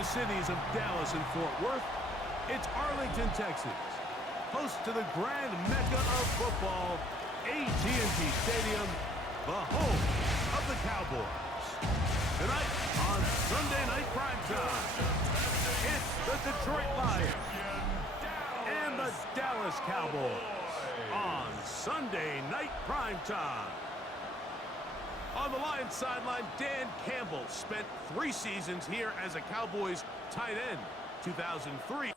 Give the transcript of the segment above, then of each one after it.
the cities of Dallas and Fort Worth, it's Arlington, Texas, host to the grand mecca of football, AT&T Stadium, the home of the Cowboys. Tonight on Sunday Night Primetime, it's the Detroit Lions and the Dallas Cowboys on Sunday Night Primetime. On the Lions sideline, Dan Campbell spent 3 seasons here as a Cowboys tight end, 2003.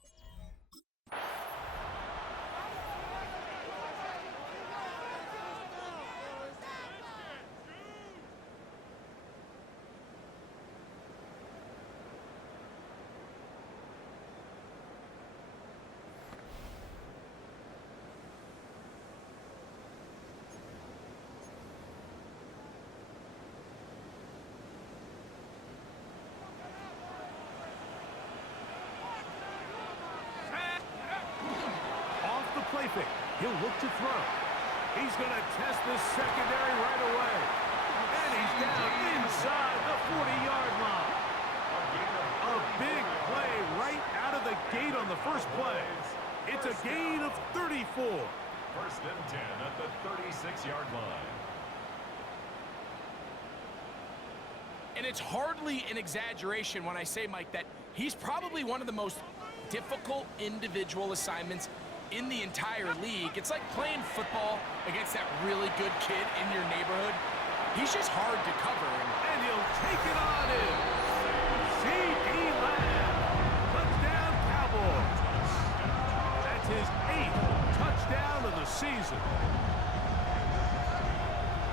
Play fake. He'll look to throw. He's going to test the secondary right away. And he's down inside the 40-yard line. A big play right out of the gate on the first play. It's a gain of 34. First and 10 at the 36-yard line. And it's hardly an exaggeration when I say, Mike, that he's probably one of the most difficult individual assignments in the entire league. It's like playing football against that really good kid in your neighborhood. He's just hard to cover. And he'll take it on in. C.D. Lamb. Touchdown, Cowboys. That's his 8th touchdown of the season.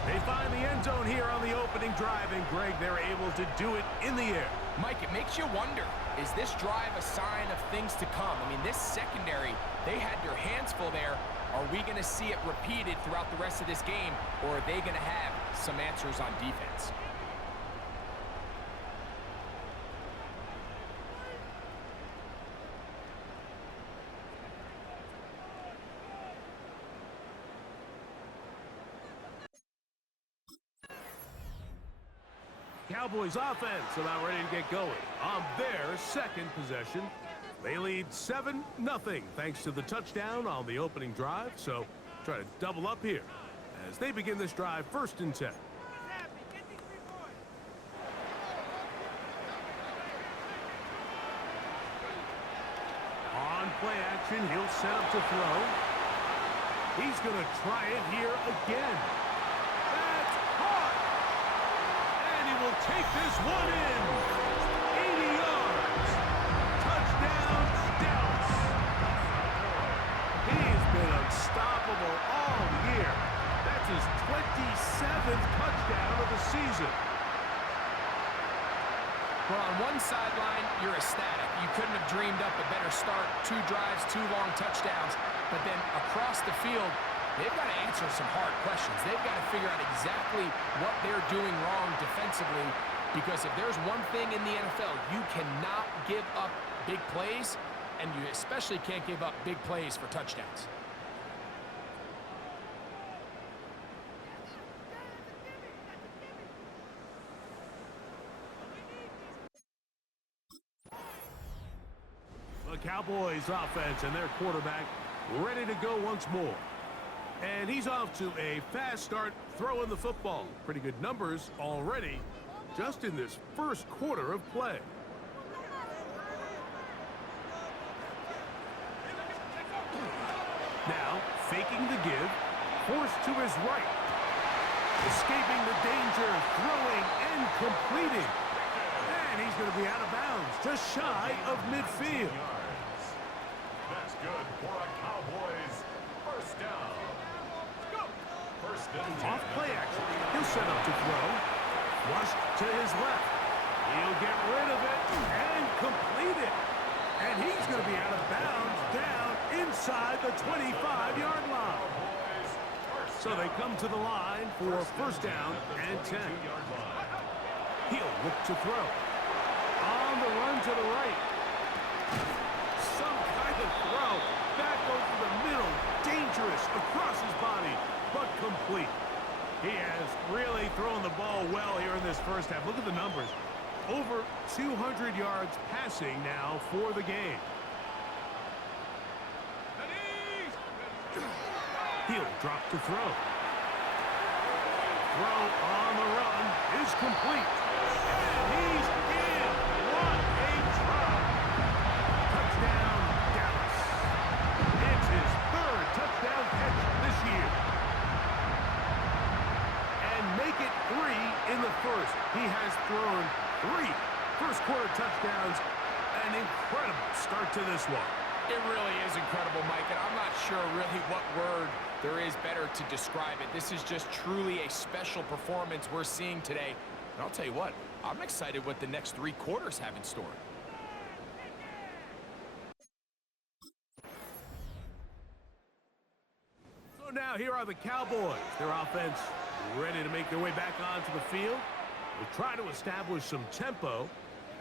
They find the end zone here on the opening drive, and Greg, they're able to do it in the air. Mike, it makes you wonder, is this drive a sign of things to come? I mean, this secondary, they had their hands full there. Are we going to see it repeated throughout the rest of this game, or are they going to have some answers on defense? Cowboys offense about ready to get going on their second possession. They lead 7-0 thanks to the touchdown on the opening drive. So try to double up here as they begin this drive, 1st and 10. On play action, he'll set up to throw. He's going to try it here again. That's caught. And he will take this one in. 80 yards. Touchdown, Dallas. He's been unstoppable all year. That's his 27th touchdown of the season. Well, on one sideline, you're ecstatic. You couldn't have dreamed up a better start. 2 drives, 2 long touchdowns. But then across the field, they've got to answer some hard questions. They've got to figure out exactly what they're doing wrong defensively, because if there's one thing in the NFL, you cannot give up big plays, and you especially can't give up big plays for touchdowns. The Cowboys offense and their quarterback ready to go once more. And he's off to a fast start throwing the football. Pretty good numbers already just in this first quarter of play. Now, faking the give, forced to his right. Escaping the danger, throwing and completing. And he's going to be out of bounds, just shy of midfield. That's good for a Cowboys first down. First and 10. Off play action. He'll set up to throw. Flush to his left. He'll get rid of it and complete it. And he's going to be out of bounds down inside the 25-yard line. So they come to the line for first down and 10. He'll look to throw. On the run to the right. Some kind of throw. Back over the middle. Dangerous across his body, but complete. He has really thrown the ball well here in this first half. Look at the numbers. Over 200 yards passing now for the game. He'll drop to throw. Throw on the run is complete. And he's in. What a drop. Touchdown, Dallas. It's his third touchdown catch this year. And make it 3 in the first. He has thrown 3 first-quarter touchdowns. An incredible start to this one. It really is incredible, Mike, and I'm not sure really what word there is better to describe it. This is just truly a special performance we're seeing today. And I'll tell you what, I'm excited what the next 3 quarters have in store. So now here are the Cowboys. Their offense ready to make their way back onto the field. They'll try to establish some tempo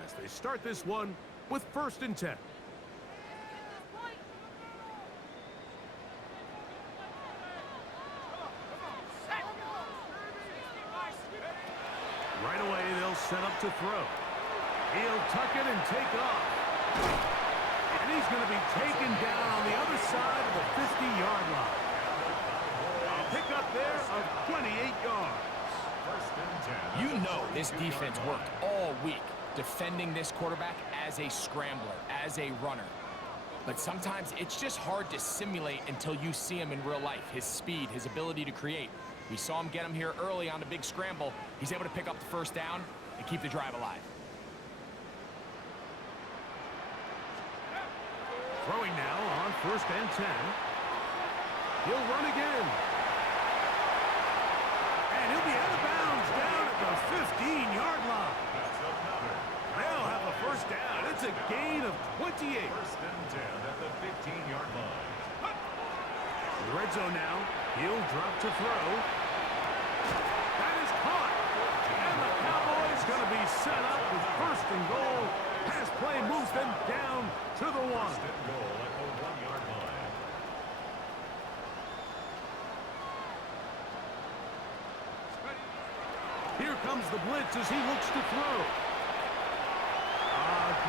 as they start this one with 1st and 10. Right away, they'll set up to throw. He'll tuck it and take off. And he's going to be taken down on the other side of the 50-yard line. A pickup there of 28 yards. You know this defense worked all week defending this quarterback as a scrambler, as a runner. But sometimes it's just hard to simulate until you see him in real life. His speed, his ability to create. We saw him get him here early on the big scramble. He's able to pick up the 1st down and keep the drive alive. Throwing now on 1st and 10. He'll run again. And he'll be out of bounds down at the 15-yard line. They'll have a 1st down. It's a gain of 28. 1st and 10 at the 15-yard line. The red zone now. He'll drop to throw. That is caught. And the Cowboys going to be set up with 1st and goal. Pass play moves them down to the 1. 1st and goal at the 1-yard line. Here comes the blitz as he looks to throw.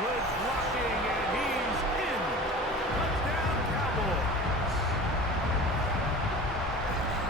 Good blocking, and he's in. Touchdown, Cowboys.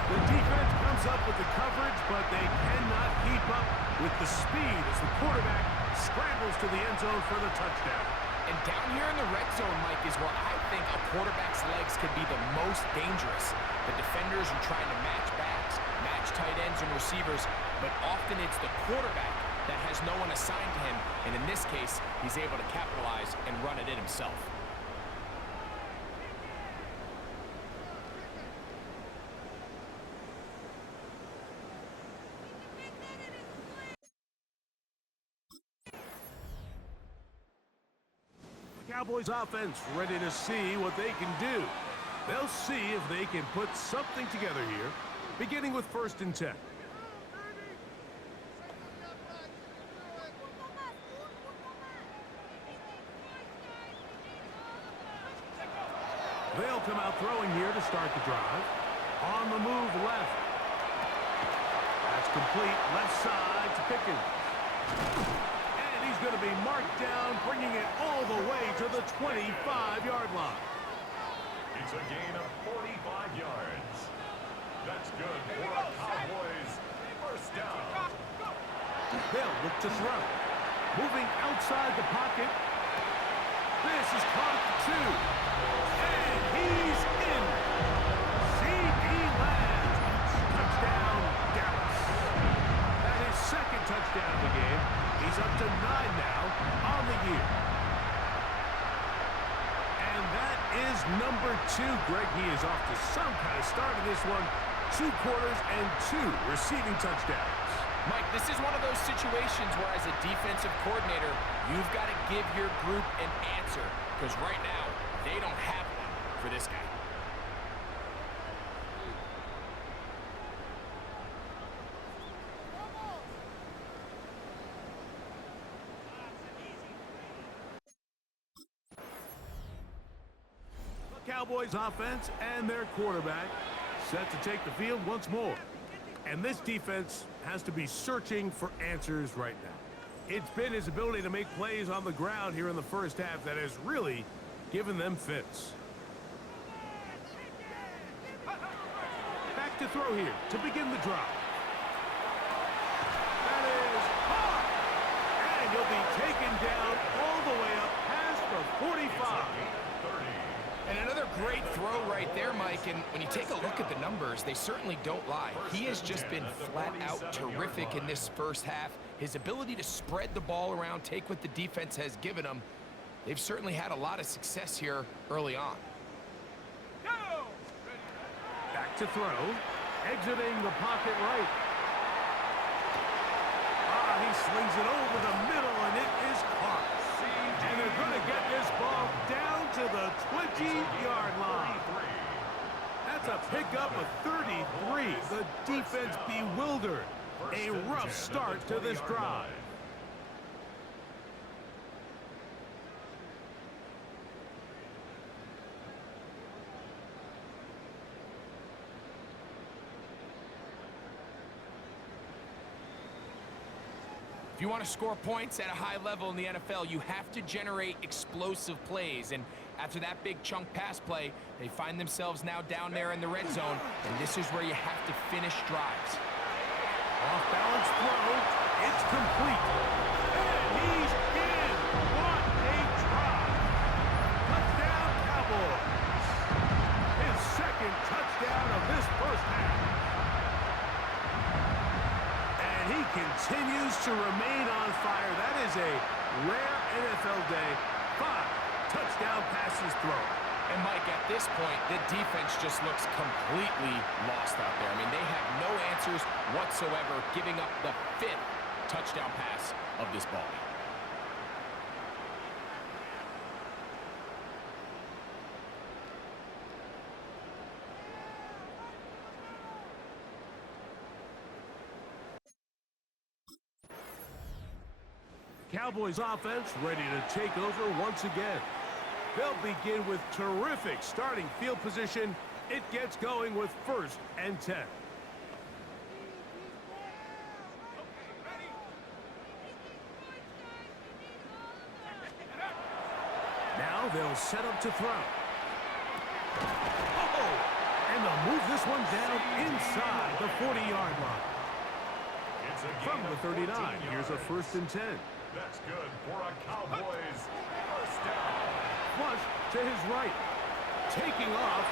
The defense comes up with the coverage, but they cannot keep up with the speed as the quarterback scrambles to the end zone for the touchdown. And down here in the red zone, Mike, is where I think a quarterback's legs could be the most dangerous. The defenders are trying to match backs, match tight ends and receivers, but often it's the quarterback that has no one assigned to him, and in this case, he's able to capitalize and run it in himself. The Cowboys offense ready to see what they can do. They'll see if they can put something together here, beginning with 1st and 10. They'll come out throwing here to start the drive. On the move left. That's complete. Left side to Pickens. And he's going to be marked down, bringing it all the way to the 25-yard line. It's a gain of 45 yards. That's good for a Cowboys 1st down. They'll look to throw. Moving outside the pocket. This is caught at the 2. And he's in. C.D. Lamb. Touchdown, Dallas. That is 2nd touchdown of the game. He's up to 9 now on the year. And that is number 2. Greg, he is off to some kind of start in this one. 2 quarters and 2 receiving touchdowns. Mike, this is one of those situations where as a defensive coordinator, you've got to give your group an answer. Because right now, they don't have one for this guy. The Cowboys offense and their quarterback set to take the field once more. And this defense has to be searching for answers right now. It's been his ability to make plays on the ground here in the first half that has really given them fits. Back to throw here to begin the drive. That is hard. And he'll be taken down all the way up past the 45. And another great throw right there, Mike. And when you take a look at the numbers, they certainly don't lie. He has just been flat out terrific in this first half. His ability to spread the ball around, take what the defense has given him, they've certainly had a lot of success here early on. Back to throw. Exiting the pocket right. He slings it over the middle, and it is caught. And they're going to get this ball down to the 20-yard line. That's a pickup of 33. The defense bewildered. A rough start to this drive. If you want to score points at a high level in the NFL, you have to generate explosive plays. And after that big chunk pass play, they find themselves now down there in the red zone. And this is where you have to finish drives. Off-balance throw. It's complete. And he's in. What a drive. Touchdown, Cowboys. His second touchdown of this first half. And he continues to remain on fire. That is a rare NFL day. 5 touchdown passes thrown. And, Mike, at this point, the defense just looks completely lost out there. I mean, they have no answers whatsoever, giving up the 5th touchdown pass of this ball game. Cowboys offense ready to take over once again. They'll begin with terrific starting field position. It gets going with 1st and 10. Now they'll set up to throw. And they'll move this one down inside the 40-yard line. From the 39, here's a 1st and 10. That's good for a Cowboys first down. Flush to his right. Taking off.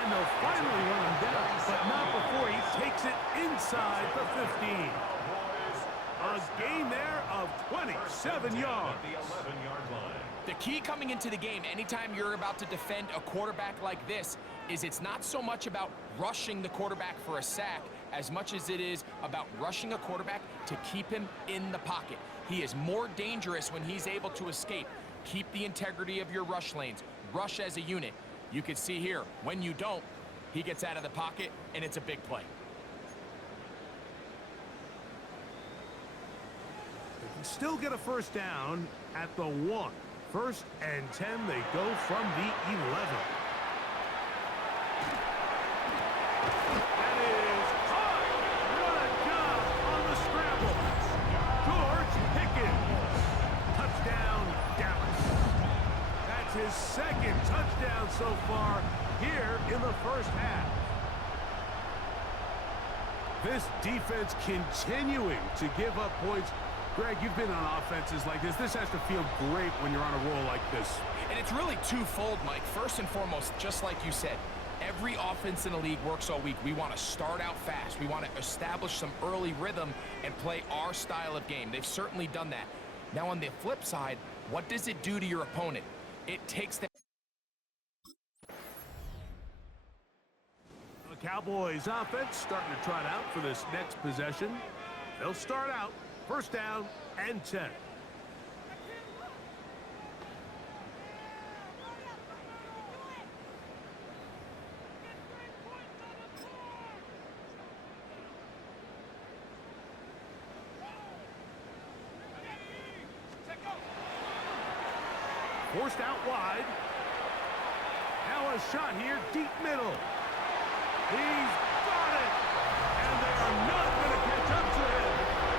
And they'll finally run him down, but not before he takes it inside the 15. A gain there of 27 yards. The 11-yard line. The key coming into the game, anytime you're about to defend a quarterback like this, is it's not so much about rushing the quarterback for a sack as much as it is about rushing a quarterback to keep him in the pocket. He is more dangerous when he's able to escape. Keep the integrity of your rush lanes. Rush as a unit. You can see here, when you don't, he gets out of the pocket, and it's a big play. They can still get a first down at the 1. 1st and 10, they go from the 11. That is high. What a job on the scramble. George Pickens. Touchdown, Dallas. That's his 2nd touchdown so far here in the first half. This defense continuing to give up points. Greg, you've been on offenses like this. This has to feel great when you're on a roll like this. And it's really twofold, Mike. First and foremost, just like you said, every offense in the league works all week. We want to start out fast. We want to establish some early rhythm and play our style of game. They've certainly done that. Now, on the flip side, what does it do to your opponent? It takes them. The Cowboys offense starting to trot out for this next possession. They'll start out 1st down and 10. Forced out wide. Now a shot here, deep middle. He's got it. And they are not going to catch up to him.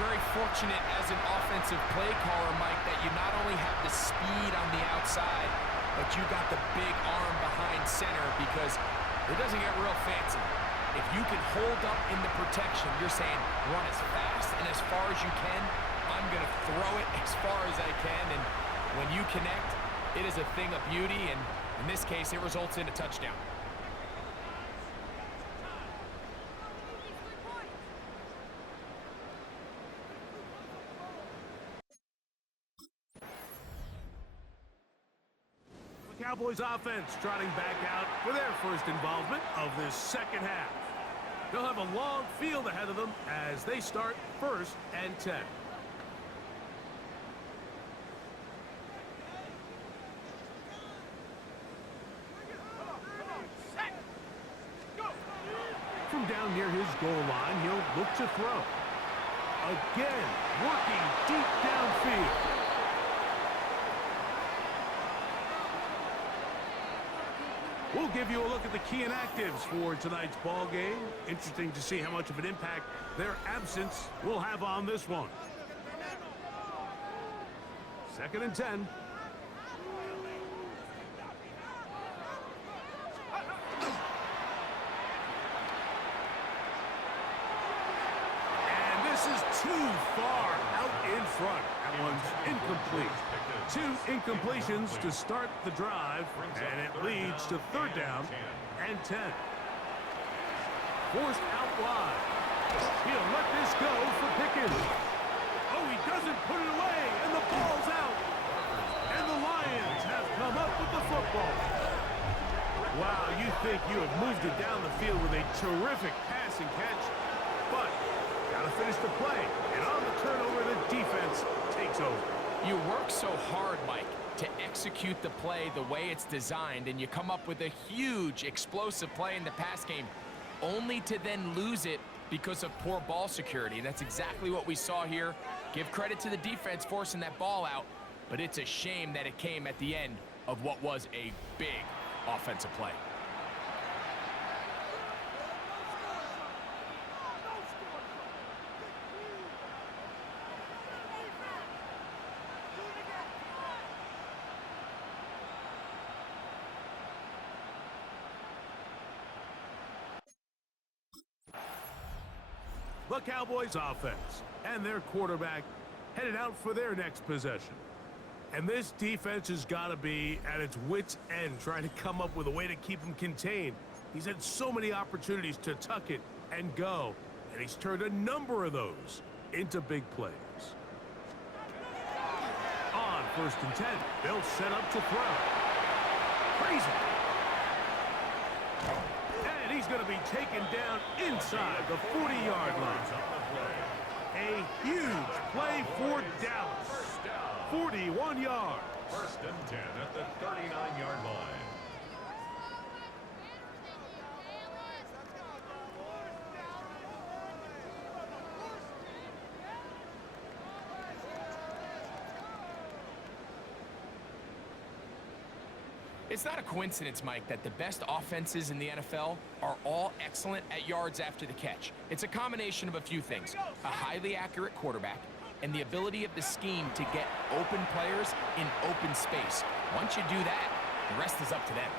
very fortunate as an offensive play caller, Mike, that you not only have the speed on the outside, but you got the big arm behind center, because it doesn't get real fancy. If you can hold up in the protection, you're saying run as fast and as far as you can. I'm going to throw it as far as I can, and when you connect, it is a thing of beauty, and in this case, it results in a touchdown. Cowboys offense trotting back out for their first involvement of this second half. They'll have a long field ahead of them as they start 1st and 10. From down near his goal line, he'll look to throw. Again, working deep downfield. We'll give you a look at the key inactives for tonight's ball game. Interesting to see how much of an impact their absence will have on this one. 2nd and 10. And this is too far out in front. That one's incomplete. 2 incompletions to start the drive, and it leads to 3rd down and 10. Forced out wide. He'll let this go for Pickens. Oh, he doesn't put it away, and the ball's out. And the Lions have come up with the football. Wow, you think you have moved it down the field with a terrific pass and catch, but got to finish the play, and on the turnover, the defense takes over. You work so hard, Mike, to execute the play the way it's designed, and you come up with a huge, explosive play in the pass game, only to then lose it because of poor ball security. And that's exactly what we saw here. Give credit to the defense forcing that ball out, but it's a shame that it came at the end of what was a big offensive play. The Cowboys offense and their quarterback headed out for their next possession. And this defense has got to be at its wits' end trying to come up with a way to keep him contained. He's had so many opportunities to tuck it and go, and he's turned a number of those into big plays. On 1st and 10, they'll set up to throw. Crazy. And he's going to be taken down inside the 40-yard line. A huge play for Dallas. 41 yards. 1st and 10 at the 39-yard line. It's not a coincidence, Mike, that the best offenses in the NFL are all excellent at yards after the catch. It's a combination of a few things: a highly accurate quarterback and the ability of the scheme to get open players in open space. Once you do that, the rest is up to them.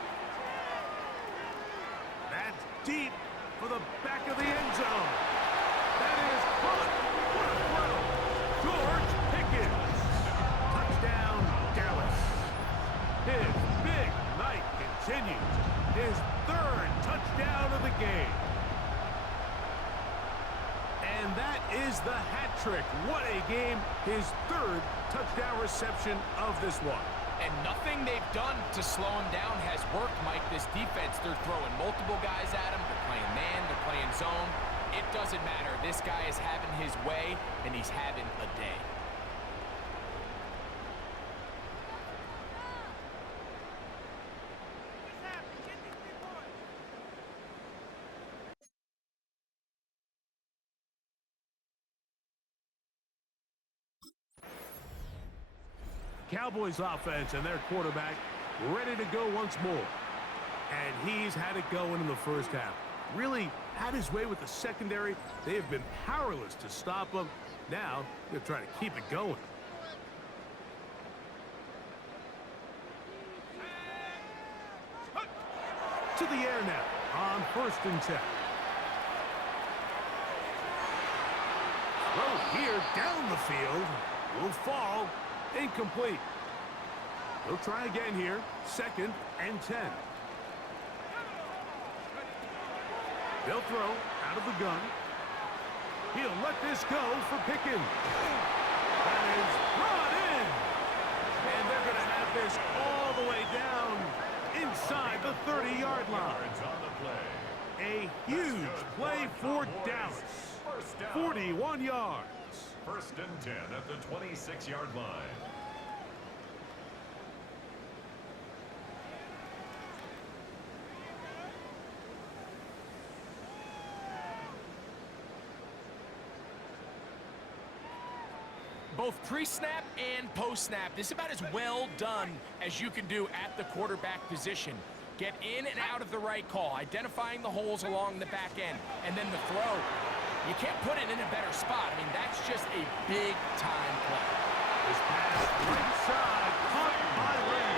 That's deep for the back of the end zone. That is caught. What a throw. George Pickens. Touchdown, Dallas. His big night continues. His 3rd touchdown of the game. And that is the hat trick. What a game. His 3rd touchdown reception of this one. And nothing they've done to slow him down has worked, Mike. This defense, they're throwing multiple guys at him. They're playing man, they're playing zone. It doesn't matter. This guy is having his way, and he's having a day. Cowboys offense and their quarterback ready to go once more. And he's had it going in the first half. Really had his way with the secondary. They have been powerless to stop him. Now, he'll try to keep it going. To the air now on 1st and 10. Throw here down the field. Will fall. Incomplete. He'll try again here. 2nd and 10. They'll throw out of the gun. He'll let this go for Pickens. That is brought in. And they're going to have this all the way down inside the 30-yard line. A huge play for Dallas. 41 yards. 1st and 10 at the 26-yard line. Both pre-snap and post-snap, this is about as well done as you can do at the quarterback position. Get in and out of the right call, identifying the holes along the back end, and then the throw. You can't put it in a better spot. I mean, that's just a big-time play. This pass right side, caught by Ray.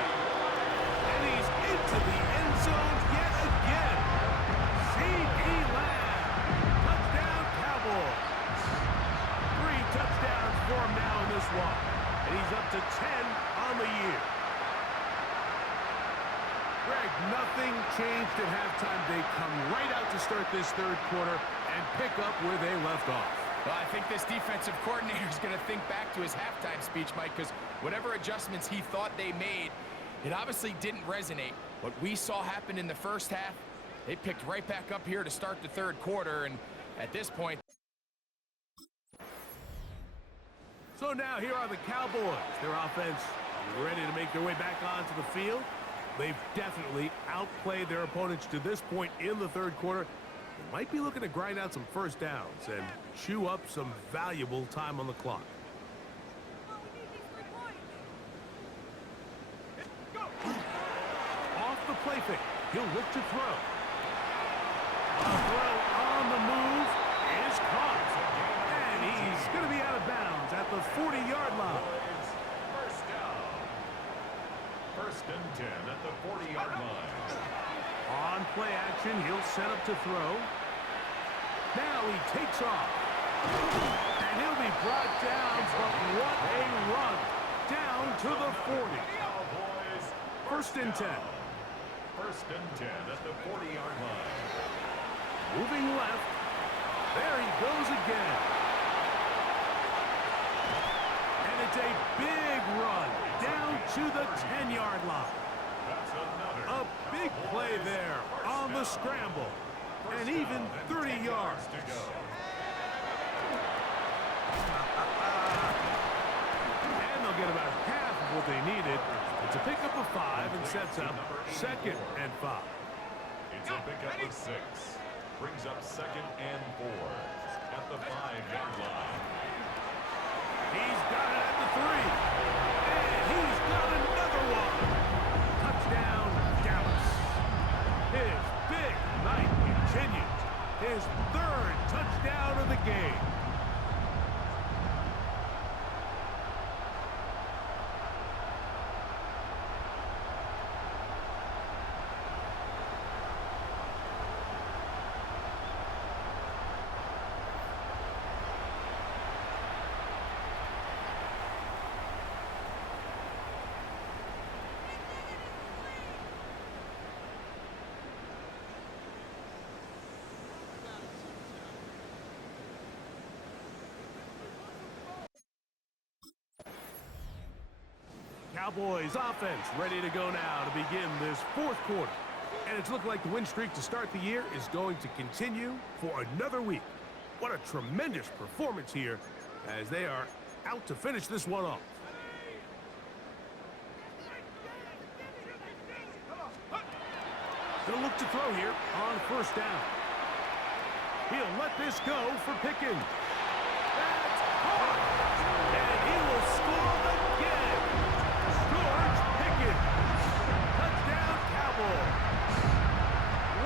And he's into the end zone yet again. C.D. Lamb. Touchdown, Cowboys. 3 touchdowns for him now in this one. And he's up to 10 on the year. Greg, nothing changed at halftime. They come right out to start this 3rd quarter and pick up where they left off. Well, I think this defensive coordinator is going to think back to his halftime speech, Mike, because whatever adjustments he thought they made, it obviously didn't resonate. What we saw happen in the first half, they picked right back up here to start the 3rd quarter, and at this point... So now here are the Cowboys. Their offense ready to make their way back onto the field. They've definitely outplayed their opponents to this point in the 3rd quarter. They might be looking to grind out some first downs and chew up some valuable time on the clock. Off the play fake. He'll look to throw. A throw on the move is caught. And he's going to be out of bounds at the 40-yard line. First down. 1st and 10 at the 40-yard line. On play action, he'll set up to throw. Now he takes off. And he'll be brought down, but what a run. Down to the 40. Cowboys. 1st and 10. 1st and 10 at the 40-yard line. Moving left. There he goes again. And it's a big run down to the 10-yard line. A big play there on the scramble. And even 30 yards. To go. And they'll get about half of what they needed. It's a pickup of 5 and sets up 2nd and 5. It's a pickup of 6. Brings up 2nd and 4 at the 5-yard line. He's got it at the 3. And he's got another one. Touchdown, Dallas. His big night continues. His 3rd touchdown of the game. Cowboys offense ready to go now to begin this 4th quarter. And it's looked like the win streak to start the year is going to continue for another week. What a tremendous performance here as they are out to finish this one off. Gonna look to throw here on 1st down. He'll let this go for Pickens. That's caught. And he will score again. George Pickens. Touchdown, Cowboys.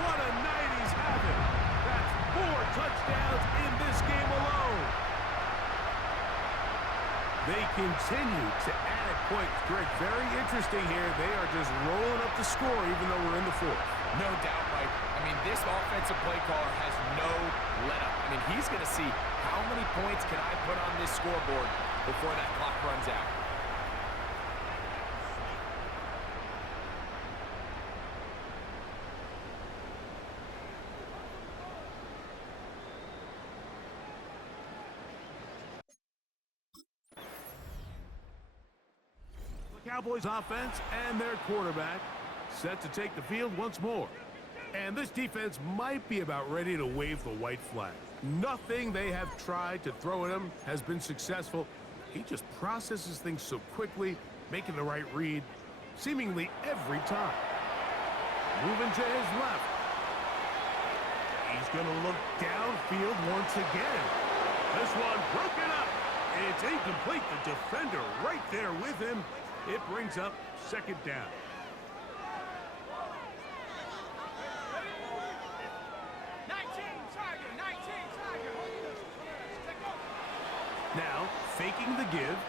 What a night he's having. That's 4 touchdowns in this game alone. continue to add points. Greg, very interesting here. They are just rolling up the score even though we're in the fourth. No doubt, Mike. I mean, this offensive play caller has no let-up. I mean, he's going to see how many points can I put on this scoreboard before that clock runs out. Cowboys offense and their quarterback set to take the field once more. And this defense might be about ready to wave the white flag. Nothing they have tried to throw at him has been successful. He just processes things so quickly, making the right read seemingly every time. Moving to his left. He's going to look downfield once again. This one broken up. It's incomplete. The defender right there with him. It brings up second down. Now, faking the give.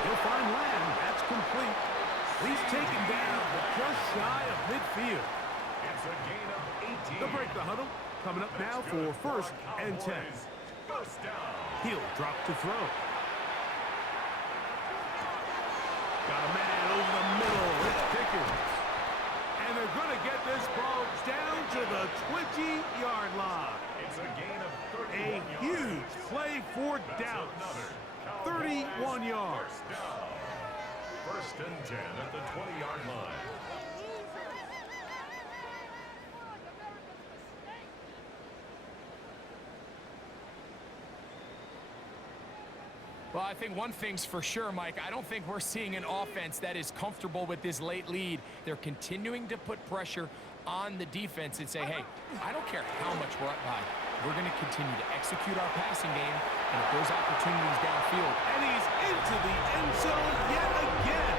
He'll find land. That's complete. He's taken down, but just shy of midfield. It's a gain of 18. They'll break the huddle. Coming up now for first and 10. First down. He'll drop to throw. Got a man over the middle. It's Pickens. And they're going to get this ball down to the 20-yard line. It's a gain of 31 A yards. huge play for Dallas. 31 yards. First down. First and 10 at the 20-yard line. Well, I think one thing's for sure, Mike. I don't think we're seeing an offense that is comfortable with this late lead. They're continuing to put pressure on the defense and say, hey, I don't care how much we're up by. We're going to continue to execute our passing game, and if there's opportunities downfield. And he's into the end zone yet again.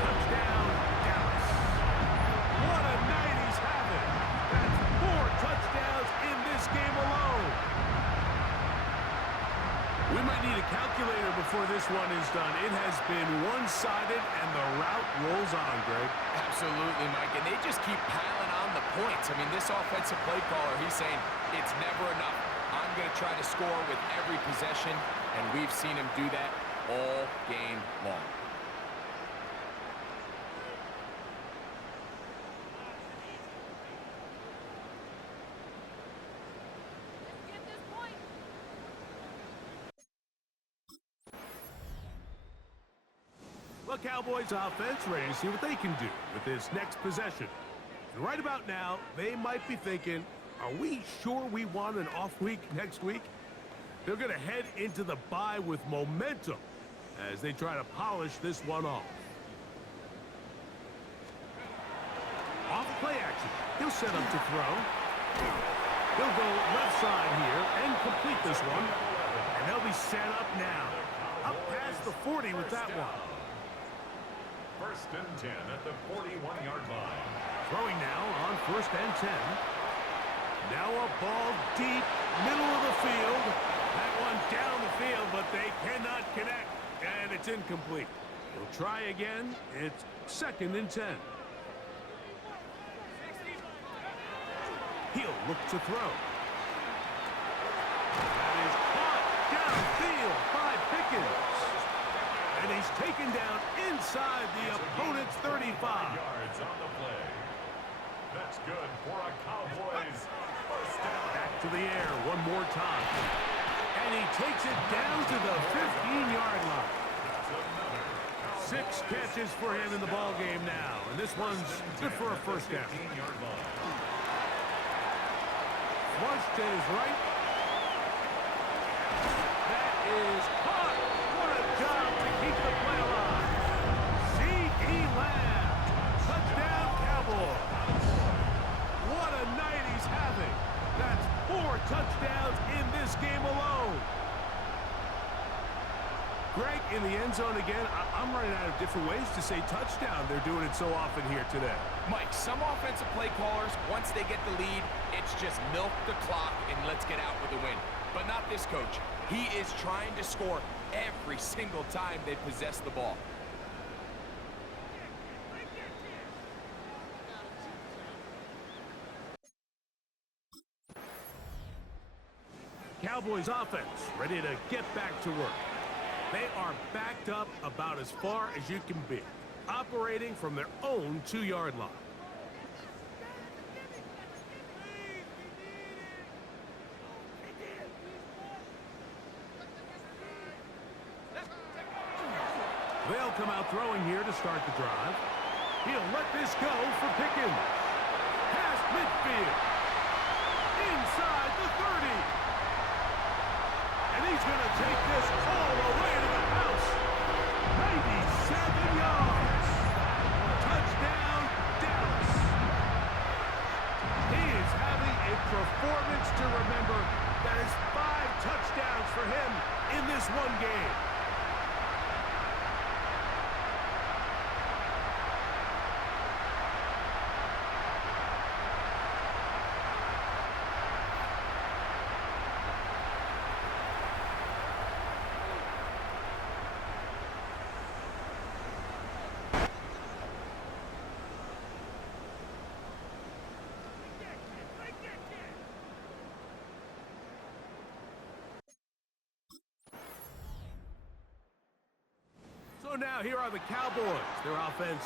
Touchdown, Dallas. What a night he's having. That's 4 touchdowns in this game alone. We might need a calculator before this one is done. It has been one-sided, and the route rolls on, Greg. Absolutely, Mike, and they just keep piling on the points. I mean, this offensive play caller, he's saying it's never enough. I'm going to try to score with every possession, and we've seen him do that all game long. The Cowboys offense ready to see what they can do with this next possession. And right about now, they might be thinking, are we sure we want an off week next week? They're going to head into the bye with momentum as they try to polish this one off. Off play action. He'll set up to throw. He'll go left side here and complete this one. And they'll be set up now. Up past the 40 with that one. First and 10 at the 41-yard line. Throwing now on first and 10. Now a ball deep, middle of the field. That one down the field, but they cannot connect. And it's incomplete. They'll try again. It's second and 10. He'll look to throw. That is caught downfield by Pickens. And he's taken down inside the opponent's 35. Yards on the play. That's good for a Cowboys first down. Back to the air one more time. And he takes it down to the 15-yard line. 6 catches for him in the ball game now. And this one's good for a first down. Flush to his right. That is caught. What a job to keep the play alive. C.E. Lamb. Touchdown, Cowboys. What a night he's having. That's 4 touchdowns in this game alone. Greg, in the end zone again, I'm running out of different ways to say touchdown. They're doing it so often here today. Mike, some offensive play callers, once they get the lead, it's just milk the clock and let's get out with a win. But not this coach. He is trying to score every single time they possess the ball. Cowboys offense ready to get back to work. They are backed up about as far as you can be, operating from their own 2-yard line. They'll come out throwing here to start the drive. He'll let this go for Pickens. Past midfield. Inside the 30. And he's going to take this all the way to the house. 97 yards. Touchdown, Dallas. He is having a performance to remember. That is 5 touchdowns for him in this one game. So now here are the Cowboys. Their offense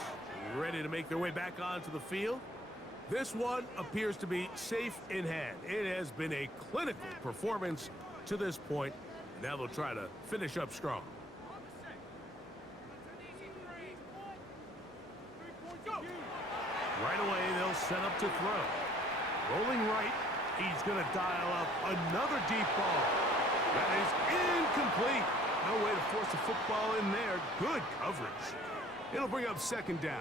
ready to make their way back onto the field. This one appears to be safe in hand. It has been a clinical performance to this point. Now they'll try to finish up strong. Right away, they'll set up to throw. Rolling right, he's going to dial up another deep ball. That is incomplete. No way to force a football in there. Good coverage. It'll bring up second down.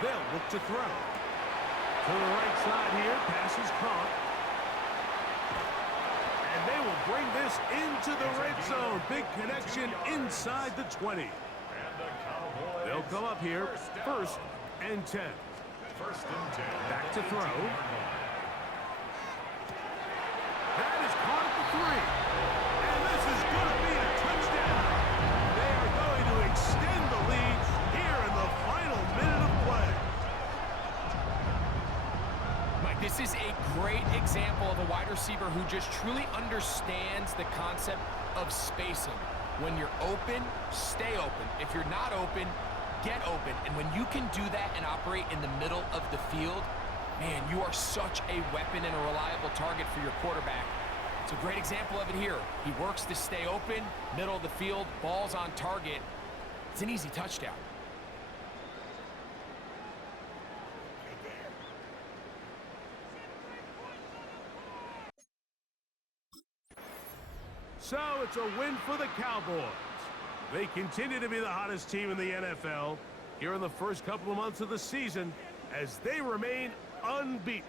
They'll look to throw. To the right side here, passes caught. And they will bring this into the red zone. Big connection inside the 20. They'll come up here, 1st and 10. 1st and 10. Back to throw. That is caught at the 3. And this is going to be a touchdown. They are going to extend the lead here in the final minute of play. Mike, this is a great example of a wide receiver who just truly understands the concept of spacing. When you're open, stay open. If you're not open, get open. And when you can do that and operate in the middle of the field, man, you are such a weapon and a reliable target for your quarterback. It's a great example of it here. He works to stay open, middle of the field, ball's on target. It's an easy touchdown. So it's a win for the Cowboys. They continue to be the hottest team in the NFL here in the first couple of months of the season as they remain unbeaten.